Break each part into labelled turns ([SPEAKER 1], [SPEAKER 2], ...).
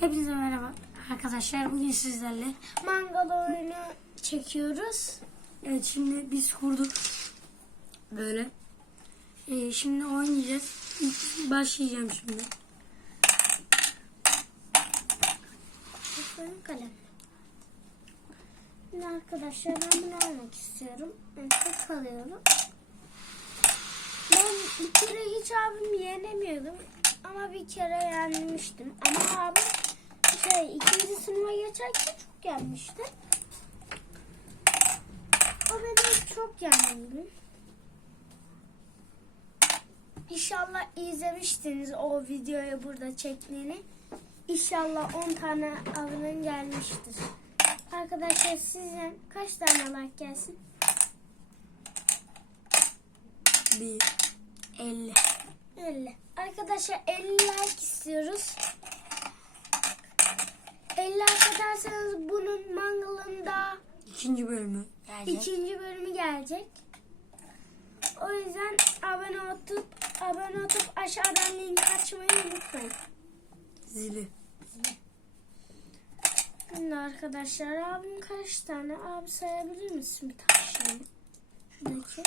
[SPEAKER 1] Hepinize merhaba arkadaşlar. Bugün sizlerle
[SPEAKER 2] Mangal oyunu çekiyoruz.
[SPEAKER 1] evet şimdi biz kurduk böyle. Ee, şimdi oynayacağız. Başlayacağım şimdi.
[SPEAKER 2] Benim kalem. Şimdi arkadaşlar ben bunu almak istiyorum. Önce kalıyorum. Ben bir kere hiç abimi yenemiyordum. Ama bir kere yenmiştim. Ama abim şey, ikinci sınıfa geçerken çok yenmişti. O beni çok yenildi. İnşallah izlemiştiniz o videoyu burada çektiğini. İnşallah 10 tane abonen gelmiştir. Arkadaşlar sizden kaç tane like gelsin?
[SPEAKER 1] Bir 50.
[SPEAKER 2] 50. Arkadaşlar 50 like istiyoruz. 50 like atarsanız bunun mangalında
[SPEAKER 1] İkinci bölümü gelecek.
[SPEAKER 2] ikinci bölümü gelecek. O yüzden abone olup abone olup aşağıdan link açmayı unutmayın.
[SPEAKER 1] Zili.
[SPEAKER 2] Şimdi arkadaşlar abim kaç tane? Abi sayabilir misin bir tane? Şuradaki.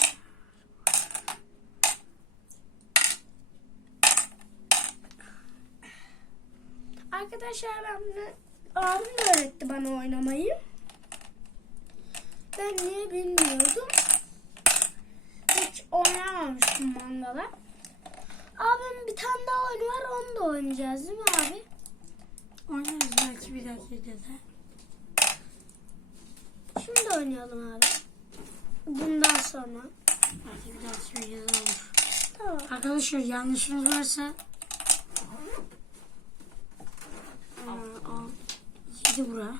[SPEAKER 2] Arkadaşlar ben bunu abim öğretti bana oynamayı. Ben niye bilmiyordum. Hiç oynamamıştım mangala. Abim bir tane daha oyun var onu da oynayacağız değil mi abi?
[SPEAKER 1] Oynarız belki bir dahaki videoda.
[SPEAKER 2] Şimdi oynayalım abi. Bundan sonra.
[SPEAKER 1] Belki bir dahaki videoda olur.
[SPEAKER 2] Tamam.
[SPEAKER 1] Arkadaşlar yanlışınız varsa Aa, al. Yedi bura.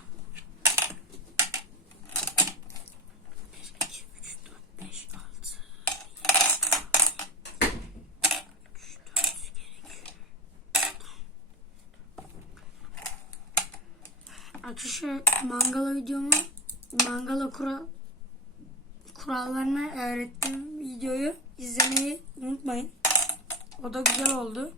[SPEAKER 1] 1, 2, 3, 4, 5, 6, 7, 3, 4 gerekiyor. Arkadaşlar mangala videomu mangala kural kurallarını öğrettiğim videoyu izlemeyi unutmayın. O da güzel oldu.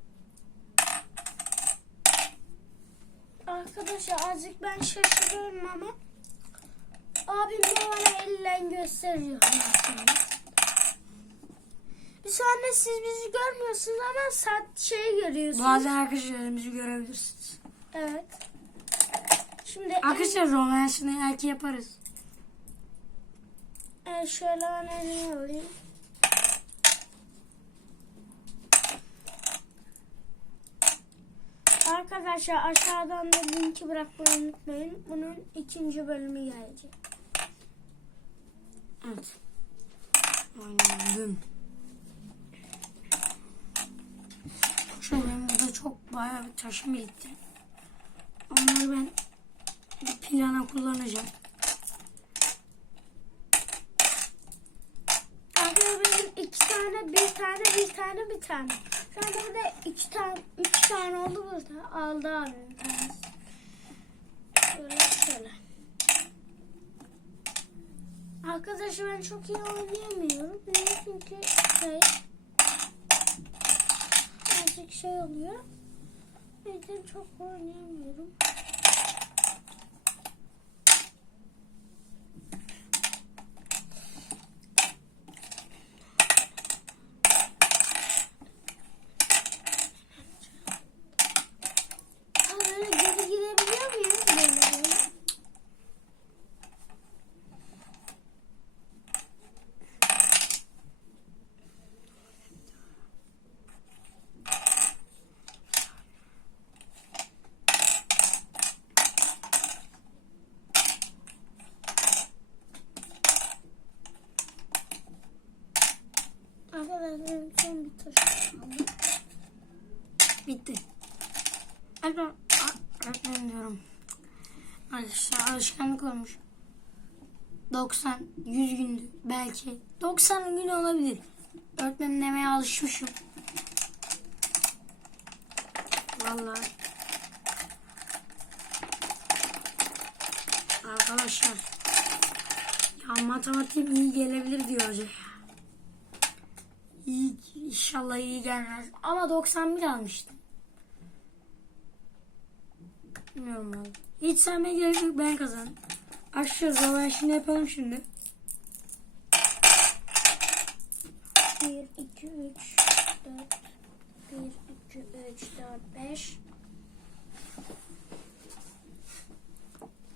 [SPEAKER 2] Arkadaşlar azıcık ben şaşırıyorum ama abim bana elle gösteriyor. Bir sonra siz bizi görmüyorsunuz ama saat şeyi görüyorsunuz.
[SPEAKER 1] Bazen arkadaşlar elimizi görebilirsiniz.
[SPEAKER 2] Evet. Şimdi
[SPEAKER 1] Arkadaşlar romansını belki yaparız.
[SPEAKER 2] Evet, şöyle ben elini alayım. Arkadaşlar aşağıdan da linki bırakmayı unutmayın. Bunun ikinci bölümü gelecek.
[SPEAKER 1] Evet. Oynadım. Şöyle benim burada çok bayağı bir taşım birikti. Onları ben bir plana kullanacağım.
[SPEAKER 2] Arkadaşlar benim iki tane, bir tane, bir tane, bir tane. Şu anda burada iki tane, üç tane oldu burada. Aldı abi. Şöyle şöyle. Arkadaşlar ben çok iyi oynayamıyorum. Niye? Çünkü şey azıcık şey oluyor. O yüzden çok oynayamıyorum. Ha, böyle geri gidebiliyor muyum? Böyle böyle. Arkadaşlar son bir taşım kaldı.
[SPEAKER 1] Bitti. Öğretmen, a- öğretmen diyorum. Arkadaşlar alışkanlık olmuş. 90, 100 gündü belki. 90 gün olabilir. Öğretmenim demeye alışmışım. Vallahi. Arkadaşlar. Ya matematiğim iyi gelebilir diyor hoca. İyi, inşallah iyi gelmez. Ama 91 almıştım. Bilmiyorum abi. Hiç saymaya gerek ben. Açacağız ama ben şimdi yapalım şimdi.
[SPEAKER 2] 1, 2, 3, 4, 1, 2, 3, 4, 5,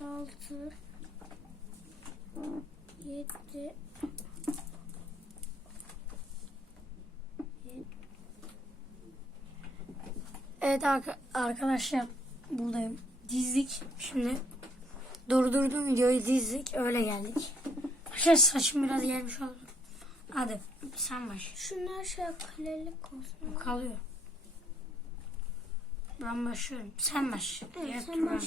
[SPEAKER 2] 6, 7,
[SPEAKER 1] Evet arkadaşlar buradayım. Dizdik. Şimdi durdurdum videoyu dizdik. Öyle geldik. Arkadaşlar saçım biraz gelmiş oldu. Hadi sen baş.
[SPEAKER 2] Şunlar şey kalelik olsun.
[SPEAKER 1] Kalıyor. Ben başlıyorum. Sen baş.
[SPEAKER 2] Evet, sen böyle.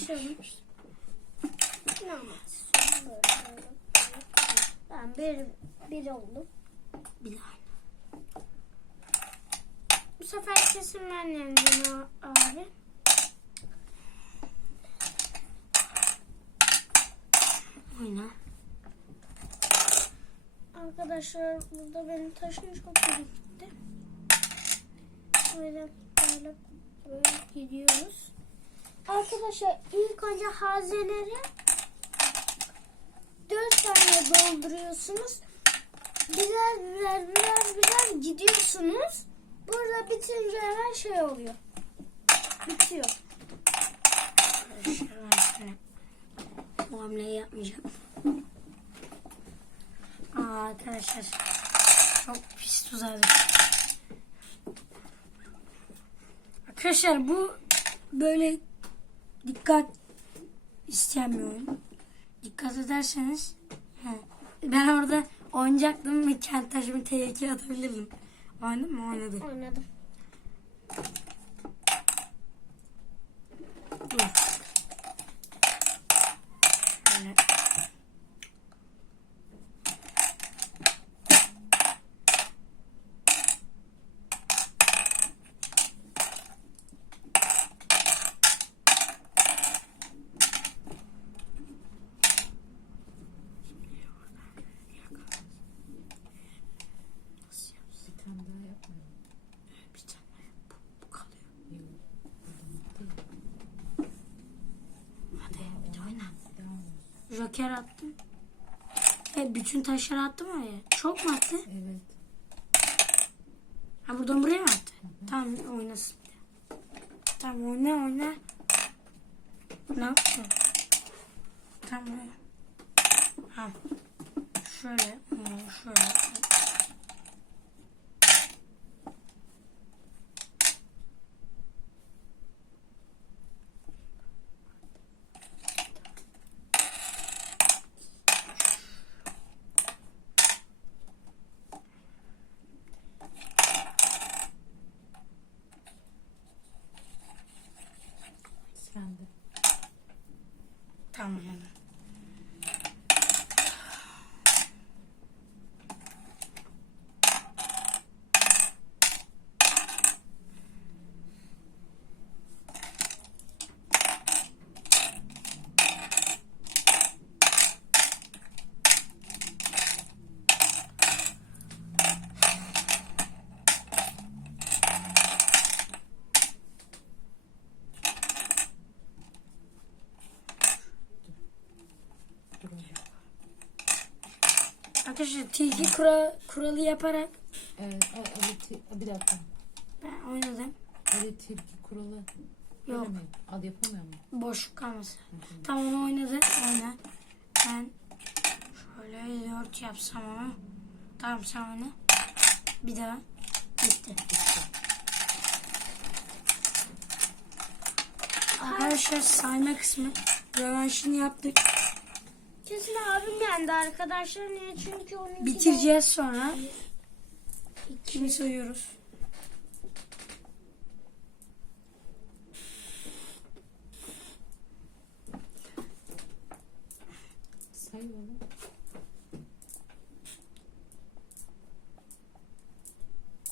[SPEAKER 2] Ben bir, bir oldum.
[SPEAKER 1] Bir daha.
[SPEAKER 2] Bu sefer kesin ben yendim abi.
[SPEAKER 1] Oyna.
[SPEAKER 2] Arkadaşlar burada benim taşım çok gitti. Böyle böyle böyle gidiyoruz. Arkadaşlar ilk önce hazeleri 4 tane dolduruyorsunuz. Birer birer birer birer gidiyorsunuz. Burada bitince hemen şey oluyor. Bitiyor.
[SPEAKER 1] Bu hamleyi yapmayacağım. Aa, arkadaşlar çok pis düştüm. Arkadaşlar bu böyle dikkat isteyen bir oyun. Dikkat ederseniz he, ben orada oynayacaktım ve kendi taşımı tehlikeye atabilirdim. Oynadın mı? Oynadım.
[SPEAKER 2] Oynadım.
[SPEAKER 1] Dur. Şöyle.
[SPEAKER 3] Bir tane daha yapmayalım.
[SPEAKER 1] Bir tane bu, bu kalıyor.
[SPEAKER 3] Yok. Buradan değil.
[SPEAKER 1] Hadi bir de oyna.
[SPEAKER 3] Devam olsun.
[SPEAKER 1] Joker attım. E, bütün taşları attım oraya. Çok mu attı?
[SPEAKER 3] Evet.
[SPEAKER 1] Ha buradan buraya mı attı? Tamam oynasın. Tamam oyna oyna. Ne yaptın? Tamam oyna. Ha. Şöyle, şöyle.
[SPEAKER 3] Sen de.
[SPEAKER 1] Tamam hemen.
[SPEAKER 3] Dur oğlum.
[SPEAKER 1] Arkadaşlar tilki kura, kuralı yaparak
[SPEAKER 3] Evet. Ali ti- bir dakika.
[SPEAKER 1] ben oynadım.
[SPEAKER 3] Ali tilki kuralı.
[SPEAKER 1] Yok.
[SPEAKER 3] Mi? Al yapamıyor mu?
[SPEAKER 1] Boşluk kalmasın. Tamam onu oynadı. Oyna. Ben şöyle dört yapsam ama. Tamam sen oyna. Bir daha. Bitti. Arkadaşlar sayma kısmı. Rövanşını yaptık.
[SPEAKER 2] Kesin abim yendi arkadaşlar. Niye? Çünkü onun
[SPEAKER 1] Bitireceğiz sonra. Kimi sayıyoruz?
[SPEAKER 3] Say oğlum.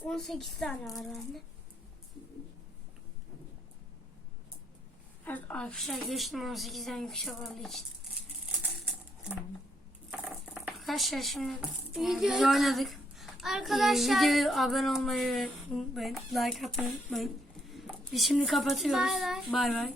[SPEAKER 2] On sekiz tane var bende.
[SPEAKER 1] Evet, arkadaşlar geçtim 18'den yüksek olduğu için. Arkadaşlar şimdi
[SPEAKER 2] Videoyu-
[SPEAKER 1] biz oynadık.
[SPEAKER 2] Arkadaşlar
[SPEAKER 1] Ee, videoya abone olmayı unutmayın. Like atmayı unutmayın. Biz şimdi kapatıyoruz.
[SPEAKER 2] Bay.
[SPEAKER 1] Bay bay.